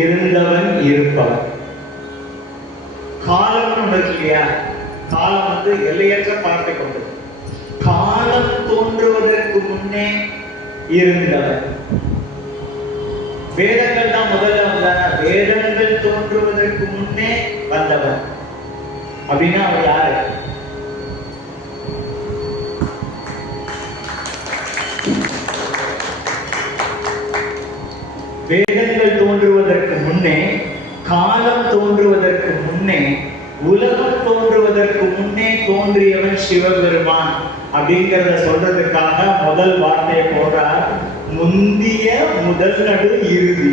இருந்தவன் இருப்பவன். காலம் ஒன்று இல்லையா? காலம் வந்து எல்லையற்ற பணத்தை கொண்டது. காலம் தோன்றுவதற்கு முன்னே இருந்தவன். வேதங்கள் தான் முதல்ல வந்தான. வேதங்கள் தோன்றுவதற்கு முன்னே வந்தவன் அப்படின்னா அவன் யாரு? வேதங்கள் தோன்றுவதற்கு முன்னே, காலம் தோன்றுவதற்கு முன்னே, உலகம் தோன்றுவதற்கு முன்னே தோன்றியவன் சிவபெருமான் அப்படிங்கிறத சொல்றதுக்காக முதல் வார்த்தையை போடுறார். முந்திய முதல் நடு இறுதி.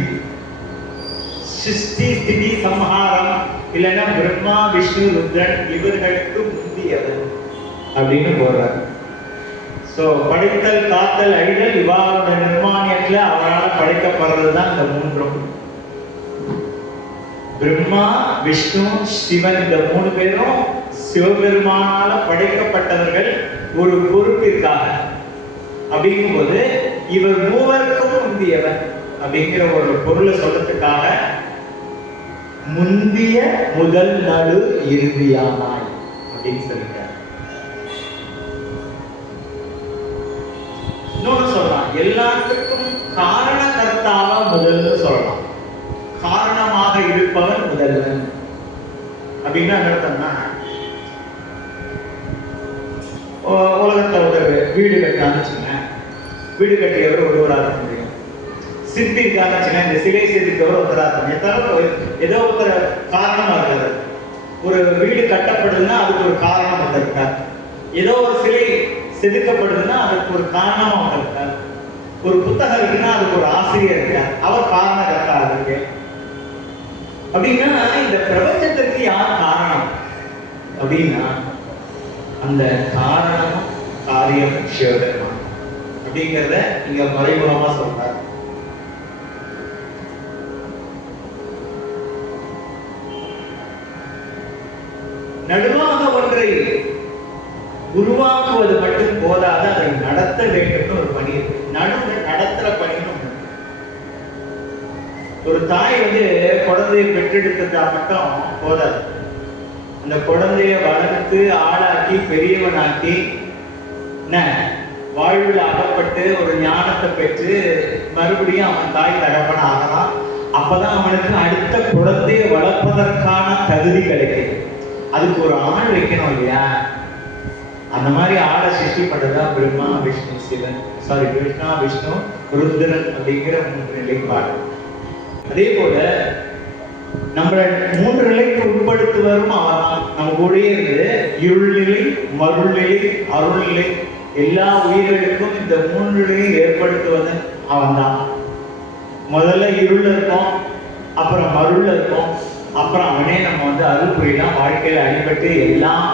சிருஷ்டி ஸ்திதி சம்ஹாரம் இல்லைன்னா பிரம்மா விஷ்ணு ருத்ரன் இவர்களுக்கு முந்தியவன் அப்படின்னு போடுறார். சோ படைத்தல் காத்தல் அழிதல் இவாரோட நிர்மாணியத்துல அவரால் படைக்கப்படுறதுதான் இந்த மூன்றும். பிரம்மா விஷ்ணு சிவன் இந்த மூணு பேரும் சிவபெருமானால படைக்கப்பட்டவர்கள் ஒரு பொறுப்பிற்காக. அப்படிங்கும்போது இவர் மூவருக்கும் முந்தியவன் அப்படிங்கிற ஒரு பொருளை சொல்றதுக்காக முந்திய முதல் நடு இறுதியானாய் அப்படின்னு சொல்லிட்டார். இன்னொன்னு சொல்லலாம், எல்லாத்துக்கும் காரணகர்த்தாவா முதல்ல சொல்லலாம். காரணமாக இருப்பவன் முதல்வன் அப்படின்னா என்ன அர்த்தம்னா, உலகத்தை ஒரு வீடு கட்டான்னு வீடு கட்டியவர் ஒருவராக இருக்க முடியும். சிற்பி இருக்காங்க, இந்த சிலை செதுக்கவர் ஒருத்தராக இருக்க. ஏதோ ஒருத்தர் காரணமா இருக்காரு. ஒரு வீடு கட்டப்படுதுன்னா அதுக்கு ஒரு காரணம் ஒருத்தர் இருக்கார். ஏதோ ஒரு சிலை செதுக்கப்படுதுன்னா அதுக்கு ஒரு காரணமா ஒருத்தர் இருக்கார். ஒரு புத்தகம் இருக்குன்னா அதுக்கு ஒரு ஆசிரியர் இருக்கார். அவர் காரணகர்த்தா இருக்கு. அப்படின்னா இந்த பிரபஞ்சத்திற்கு யார் காரணம் அப்படின்னா அந்த காரணம் காரியம் சிவபெருமான் அப்படிங்கிறத இங்க மறைமுகமா சொல்றார். நடுவாக ஒன்றை உருவாக்குவது மட்டும் போதாது, அதை நடத்த வேண்டும் ஒரு பணி இருக்கு. நடத்துற பணின்னு ஒரு தாய் குழந்தையை பெற்றெடுத்தா மட்டும் போதாது. அந்த குழந்தைய வளர்த்து ஆளாக்கி பெரியவனாக்கி வாழ்வில் அகப்பட்டு ஒரு ஞானத்தை பெற்று மறுபடியும் அவன் தாய் தகப்பன் ஆகலாம். அப்பதான் அவனுக்கு அடுத்த குழந்தையை வளர்ப்பதற்கான தகுதி கிடைக்குது. அதுக்கு ஒரு ஆள் வைக்கணும் இல்லையா? அந்த மாதிரி ஆளை சிருஷ்டி பண்ணதான் பிரம்மா விஷ்ணு சிவன் கிருஷ்ணா விஷ்ணு ருத்ரன் அப்படிங்கிற மூன்று நிலைப்பாடு. அதே போல நம்மளை மூன்று நிலைக்கு உட்படுத்துவரும் அவன். நம்ம கூடயே இருந்து இருள்நிலை, மருள்நிலை, அருள்நிலை எல்லா உயிர்களுக்கும் இந்த மூன்று நிலையை ஏற்படுத்துவதன் அவன் தான். முதல்ல இருள் இருக்கும், அப்புறம் மருள் இருக்கும், அப்புறம் அவனே நம்ம அருள் புரியலாம். வாழ்க்கையில அடிபட்டு எல்லாம்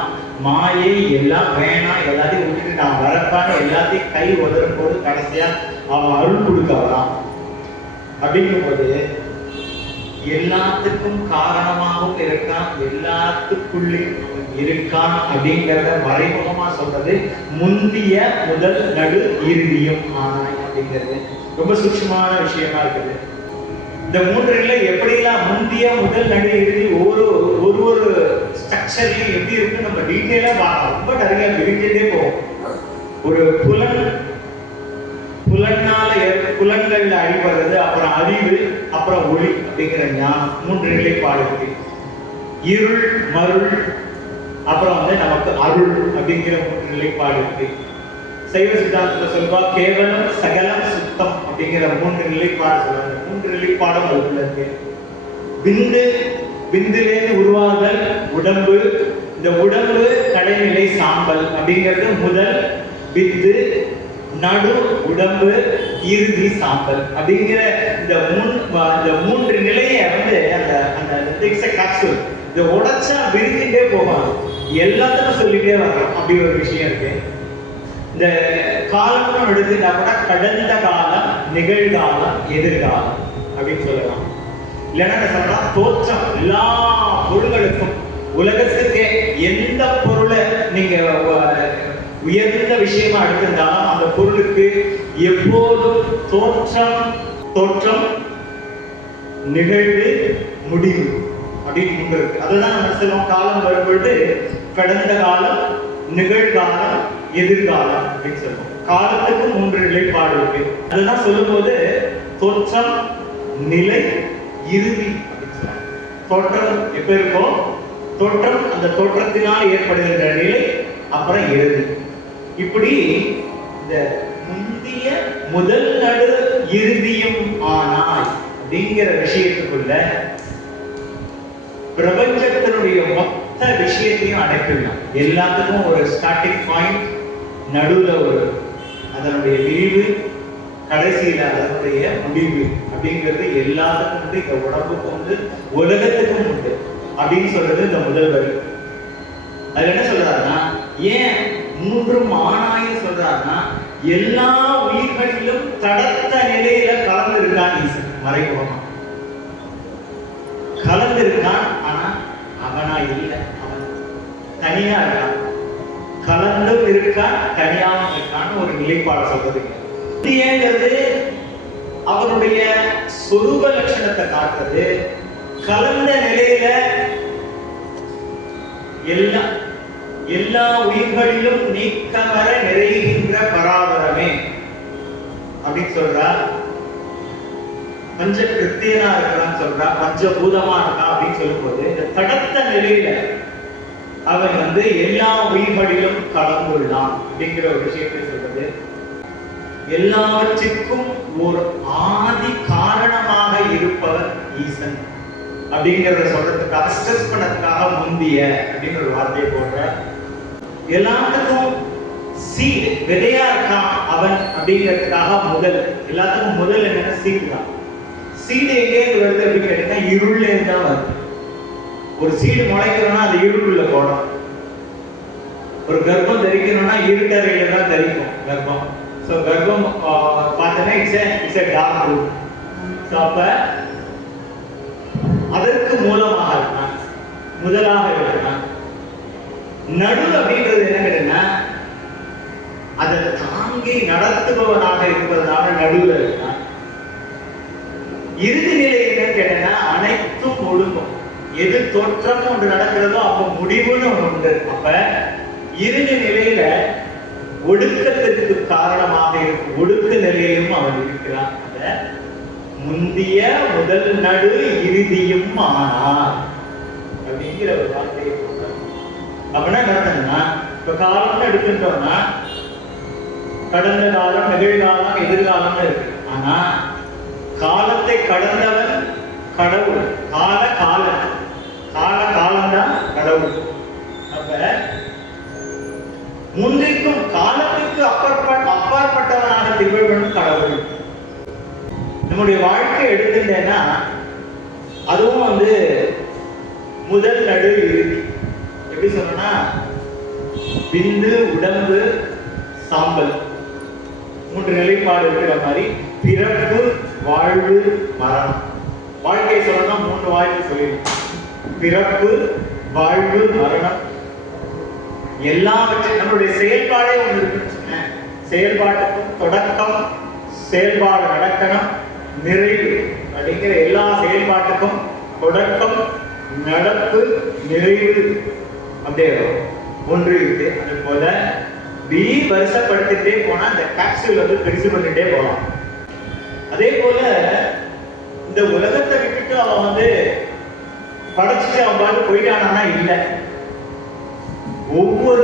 மாயை எல்லாம் வேணாம் எல்லாத்தையும் விட்டுட்டு நான் வரப்பான எல்லாத்தையும் கை உதறும் போது கடைசியா அவன் அருள் கொடுக்க வரான். அப்படிங்கும் போது எல்லாத்துக்கும் காரணமாகவும் இருக்கான், எல்லாத்துக்குள்ளேயும் இருக்கான் அப்படிங்கிறத மறைமுகமா சொல்றது முந்திய முதல் நடு இறுதியும் ஆனாய் அப்படிங்கிறது ரொம்ப சூட்சமான விஷயமா இருக்குது. இந்த மூன்று நிலை எப்படிலாம் முந்திய முதல் நடு இறுதி ஒரு ஸ்ட்ரக்சர்லையும் எப்படி இருக்கு நம்ம டீட்டெயிலா பார்க்கலாம். ரொம்ப நிறைய விரிஞ்சதே போகும். ஒரு புலன்கள்ல அழிவறது, அப்புறம் அறிவு, அப்புறம் ஒளி அப்படிங்கிற ஞானம் மூன்று நிலைப்பாடு இருக்கு. இருள், மருள், அப்புறம் நமக்கு அருள் அப்படிங்கிற மூன்று நிலைப்பாடு இருக்கு. சைவ சித்தாந்தத்துல சொல்வா கேவலம் சகலம் சுத்தம் அப்படிங்கிற மூன்று நிலைப்பாடு சொல்றாங்க. மூன்று நிலைப்பாடும் அதுக்குள்ள இருக்கு. விந்திலேருந்து உருவாதல் உடம்பு. இந்த உடம்பு கடைநிலை சாம்பல் அப்படிங்கிறது முதல் விந்து, நடு உடம்பு, இறுதி சாம்பல் அப்படிங்கிற இந்த மூன்று நிலையை கேப்சூல் இதை உடைச்சா விரிஞ்சுட்டே போகலாம். எல்லாத்துக்கும் சொல்லிட்டே வரலாம். அப்படி ஒரு விஷயம் இருக்கு. இந்த காலம்னு எடுத்துட்டா கூட கடந்த காலம், நிகழ்காலம், எதிர்காலம் அப்படின்னு சொல்லலாம். இல்லைன்னா சொல்லலாம் தோற்றம். எல்லா பொருள்களுக்கும் உலகத்துக்கே எந்த பொருளை நீங்க உயர்ந்த விஷயமா எடுத்திருந்தாலும் அந்த பொருளுக்கு எப்போதும் தோற்றம் நிகழ்வு, முடிவு அப்படின்னு மூன்று இருக்கு. அதுதான் நம்ம சொல்லுவோம், காலம் வரும்பொழுது கடந்த காலம், நிகழ்காலம், எதிர்காலம் அப்படின்னு சொல்லுவோம். காலத்துக்கு மூன்று நிலைப்பாடு இருக்கு. அதுதான் சொல்லும்போது தோற்றம், நிலை, இறுதி அப்படின்னு சொல்லுவாங்க. தோற்றம் எப்ப இருக்கோ, தோற்றம் அந்த தோற்றத்தினால் ஏற்படுகின்ற நிலை, அப்புறம் இறுதி. இப்படி இந்த முந்திய, முதல், நடு, இறுதியும் ஆனாய் அப்படிங்கிற விஷயத்துக்குள்ள பிரபஞ்சத்தினுடைய மொத்த விஷயத்தையும் அடைக்கலாம். எல்லாத்துக்கும் ஒரு ஸ்டார்டிங் பாயிண்ட், நடுவுல ஒரு அதனுடைய விரிவு, கடைசியில அதனுடைய முடிவு அப்படிங்கிறது எல்லாத்துக்கும் உண்டு. இந்த உடம்புக்கும் உண்டு, உலகத்துக்கும் உண்டு அப்படின்னு சொல்றது இந்த முதல் வரி. அது என்ன சொல்றாருன்னா, ஏன் மூன்றும் ஆனாய் சொல்றாருன்னா, எல்லா உயிர்களிலும் தடத்த நிலையில கலந்து இருக்கான் ஈசன். மறைமுகமா கலந்து இருக்கான். ஆனா அவனா இல்லை, அவன் தனியா இருக்கான். கலந்தும் இருக்கான், தனியாவும் இருக்கான்னு ஒரு நிலைப்பாடு சொல்றது. ஏங்கிறது அவனுடைய சொரூப லட்சணத்தை காட்டுறது. கலந்த நிலையில எல்லா உயிர்களிலும் நீக்கமர நிறைகின்ற பராபரமே அப்படின்னு சொல்றார். பஞ்ச கிருத்தியனா இருக்கிறான்னு சொல்றா, பஞ்சபூதமா இருக்கா அப்படின்னு சொல்லும்போது இந்த தடத்த நிலையில அவன் எல்லா உயிர்களிலும் கலந்துள்ளான் அப்படிங்கிற ஒரு விஷயத்தை சொல்றது. எல்லாவற்றிற்கும் ஒரு ஆதி காரணமாக இருப்பவர் ஈசன் அப்படிங்கிறத சொல்றதுக்காக, ஸ்ட்ரெஸ் பண்ணதுக்காக முந்திய அப்படின்னு ஒரு வார்த்தையை போடுற. எல்லாத்துக்கும் சீடு, விதையா இருக்கான் அவன் அப்படிங்கிறதுக்காக முதல். எல்லாத்துக்கும் முதல் என்னன்னா சீடு தான். சீடு எங்கே வருது அப்படின்னு கேட்டீங்கன்னா இருள்ல இருந்தா வருது. ஒரு சீடு முளைக்கணும்னா அது இருளுக்குள்ள போடும். ஒரு கர்ப்பம் தரிக்கணும்னா இருட்டறையில தான் தரிக்கும் கர்ப்பம். ஸோ கர்ப்பம் பார்த்தோன்னா it's a dark room. So அப்ப அதற்கு மூலமாக இருக்கான், முதலாக இருக்கான். நடு அப்படின்றது என்ன கேட்டீங்கன்னா அதை தாங்கி நடத்துபவனாக இருப்பதனால நடுவில் இருக்கான். இறுதி நிலை என்னன்னு கேட்டீங்கன்னா அனைத்தும் ஒழுங்கும். எது தோற்றம் ஒன்று நடக்கிறதோ அப்ப முடிவுன்னு ஒன்று உண்டு. அப்ப இறுதி நிலையில ஒடுக்கத்திற்கு காரணமாக இருக்கும் ஒடுக்க நிலையிலும் அவன் இருக்கிறான். அத முந்திய, முதல், நடு, இறுதியும் ஆனார் அப்படிங்கிற ஒரு வார்த்தையை சொல்றாங்க. அப்படின்னா என்ன, இப்ப காலம்னு எடுத்துட்டோம்னா கடந்த காலம், நிகழ்காலம், எதிர்காலம்னு இருக்கு. ஆனா காலத்தை கடந்தவன் கடவுள். காலம் தான் கடவுள். அப்ப முன்னிற்கும் காலத்துக்கு அப்பாற்பட்டவனாக திகழ்வனும் கடவுள். நம்முடைய வாழ்க்கை எடுத்துட்டேன்னா அதுவும் முதல், நடு, இறுதி. எப்படி சொன்னா விந்து, உடம்பு, சாம்பல் மூன்று நிலைப்பாடு இருக்கிற மாதிரி பிறப்பு, வாழ்வு, மரணம். வாழ்க்கையை சொல்லணும்னா மூன்று வாழ்க்கை சொல்லிடணும். பிறப்பு, வாழ்வு, மரணம். எல்லாவற்றையும் நம்மளுடைய செயல்பாடே ஒன்று இருக்குன்னு சொன்னேன். செயல்பாட்டுக்கும் தொடக்கம், செயல்பாடு நடக்கணும், நிறைவு அப்படிங்கிற எல்லா செயல்பாட்டுக்கும் தொடக்கம், நடப்பு, நிறைவு அப்படியே ஒன்று இருக்கு. அது போல வருஷப்படுத்திட்டே போனா இந்த கேப்சூல் பெருசு பண்ணிட்டே போகலாம். அதே போல இந்த உலகத்தை விட்டுட்டு அவன் படைச்சிட்டு அவன் பாட்டு போயிட்டானா இல்லை. ஒவ்வொரு